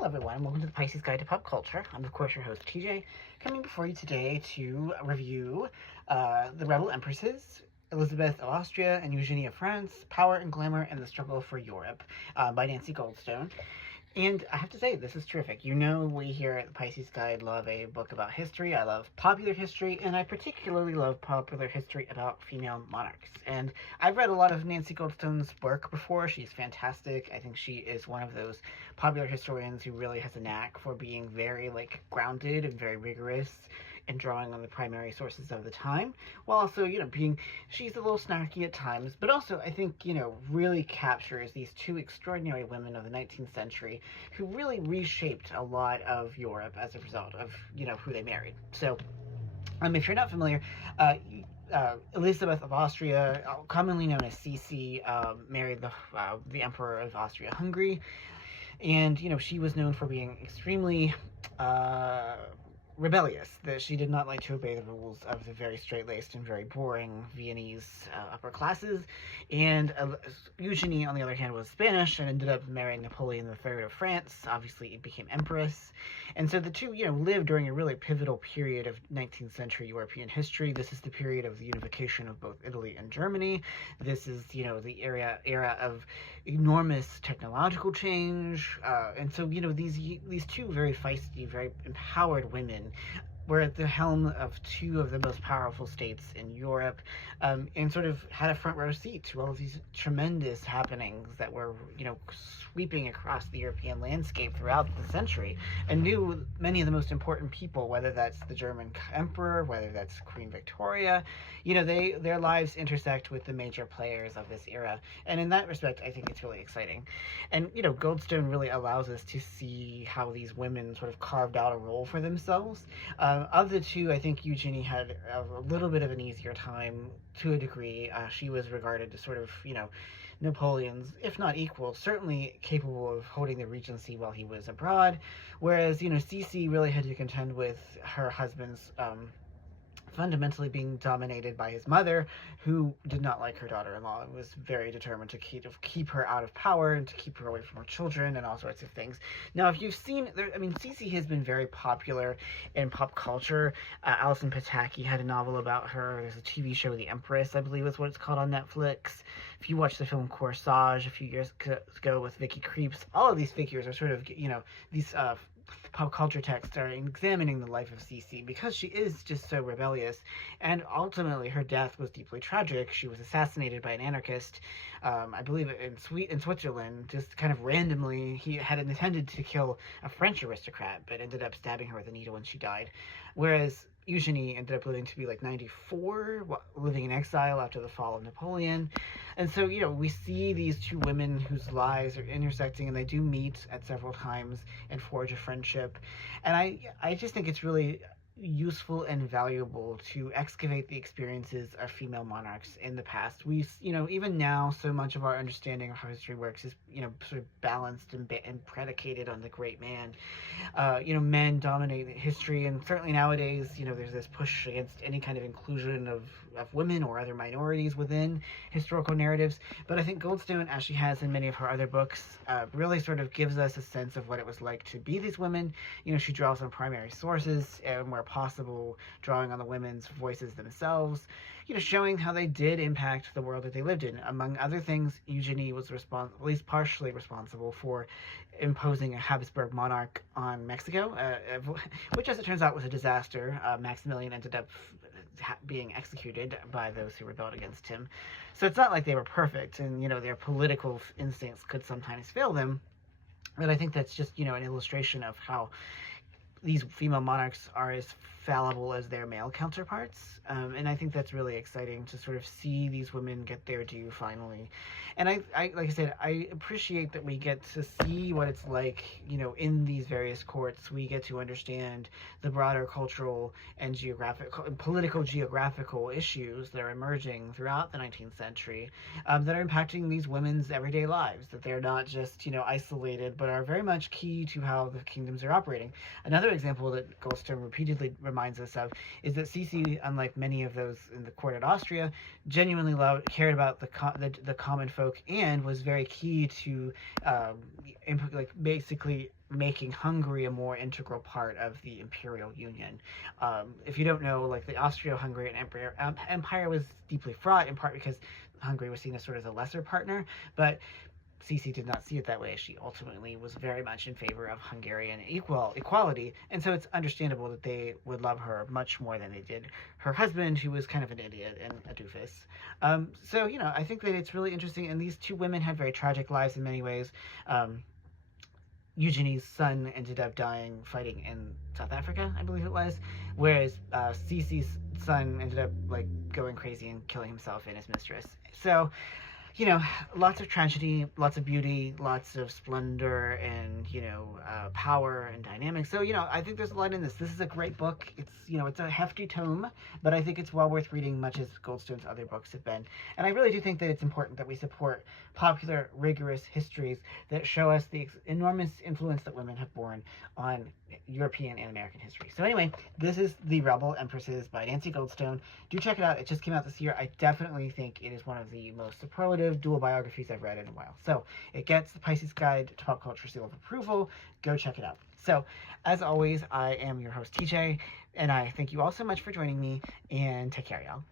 Hello everyone, welcome to the Pisces Guide to Pop Culture. I'm of course your host TJ, coming before you today to review the Rebel Empresses, Elizabeth of Austria and Eugenie of France, Power and Glamour and the Struggle for Europe by Nancy Goldstone. And I have to say, this is terrific. You know, we here at the Pisces Guide love a book about history. I love popular history, and I particularly love popular history about female monarchs. And I've read a lot of Nancy Goldstone's work before. She's fantastic. I think she is one of those popular historians who really has a knack for being very, grounded and very rigorous and drawing on the primary sources of the time, while also, she's a little snarky at times, but also I think, really captures these two extraordinary women of the 19th century who really reshaped a lot of Europe as a result of, who they married. So, if you're not familiar, Elizabeth of Austria, commonly known as Sisi, married the Emperor of Austria-Hungary, and, she was known for being extremely rebellious, that she did not like to obey the rules of the very straight-laced and very boring Viennese upper classes. And Eugenie, on the other hand, was Spanish and ended up marrying Napoleon III of France. Obviously, it became Empress. And so the two, lived during a really pivotal period of 19th century European history. This is the period of the unification of both Italy and Germany. This is, the era of enormous technological change. And so, these two very feisty, very empowered women were at the helm of two of the most powerful states in Europe, and sort of had a front row seat to all of these tremendous happenings that were, sweeping across the European landscape throughout the century, and knew many of the most important people, whether that's the German emperor, whether that's Queen Victoria. Their lives intersect with the major players of this era, and in that respect, I think it's really exciting. And, Goldstone really allows us to see how these women sort of carved out a role for themselves. Of the two, I think Eugenie had a little bit of an easier time to a degree. She was regarded as sort of, Napoleon's, if not equal, certainly capable of holding the regency while he was abroad. Whereas, Sisi really had to contend with her husband's fundamentally being dominated by his mother, who did not like her daughter-in-law and was very determined to keep her out of power and to keep her away from her children and all sorts of things. Now, if you've seen, Sisi has been very popular in pop culture. Alison Pataki had a novel about her. There's a TV show, The Empress, I believe is what it's called on Netflix. If you watch the film Corsage a few years ago with Vicky Krieps, all of these figures are sort of, these pop culture texts are examining the life of Sisi because she is just so rebellious, and ultimately her death was deeply tragic. She was assassinated by an anarchist, I believe in Switzerland, just kind of randomly. He had intended to kill a French aristocrat, but ended up stabbing her with a needle when she died. Whereas Eugenie ended up living to be 94, living in exile after the fall of Napoleon. And so, we see these two women whose lives are intersecting, and they do meet at several times and forge a friendship. And I just think it's really useful and valuable to excavate the experiences of female monarchs in the past. We, even now, so much of our understanding of how history works is, sort of balanced and predicated on the great man. Men dominate history, and certainly nowadays, there's this push against any kind of inclusion of women or other minorities within historical narratives. But I think Goldstone, as she has in many of her other books, really sort of gives us a sense of what it was like to be these women. She draws on primary sources, and where possible, drawing on the women's voices themselves, showing how they did impact the world that they lived in. Among other things, Eugenie was at least partially responsible for imposing a Habsburg monarch on Mexico, which, as it turns out, was a disaster. Maximilian ended up being executed by those who rebelled against him. So it's not like they were perfect, and, their political instincts could sometimes fail them. But I think that's just, an illustration of how these female monarchs are as fallible as their male counterparts, and I think that's really exciting to sort of see these women get their due finally. And I like I said, I appreciate that we get to see what it's like, in these various courts. We get to understand the broader cultural and political geographical issues that are emerging throughout the 19th century, that are impacting these women's everyday lives, that they're not just, isolated, but are very much key to how the kingdoms are operating. Another another example that Goldstone repeatedly reminds us of is that Sisi, unlike many of those in the court at Austria, genuinely cared about the common folk and was very key to like basically making Hungary a more integral part of the imperial union. If you don't know, like the Austro-Hungarian Empire was deeply fraught, in part because Hungary was seen as sort of a lesser partner, but Sisi did not see it that way. She ultimately was very much in favor of Hungarian equality, and so it's understandable that they would love her much more than they did her husband, who was kind of an idiot and a doofus. So, I think that it's really interesting, and these two women had very tragic lives in many ways. Eugenie's son ended up dying fighting in South Africa, I believe it was, whereas Sisi's son ended up like going crazy and killing himself and his mistress. So, lots of tragedy, lots of beauty, lots of splendor, and power and dynamics. So I think there's a lot in this. This is a great book. It's a hefty tome, but I think it's well worth reading, much as Goldstone's other books have been. And I really do think that it's important that we support popular, rigorous histories that show us the enormous influence that women have borne on European and American history. So anyway, this is The Rebel Empresses by Nancy Goldstone. Do check it out. It just came out this year. I definitely think it is one of the most superlative dual biographies I've read in a while. So it gets the Pisces Guide to Pop Culture seal of approval. Go check it out. So as always, I am your host TJ, and I thank you all so much for joining me, and take care, y'all.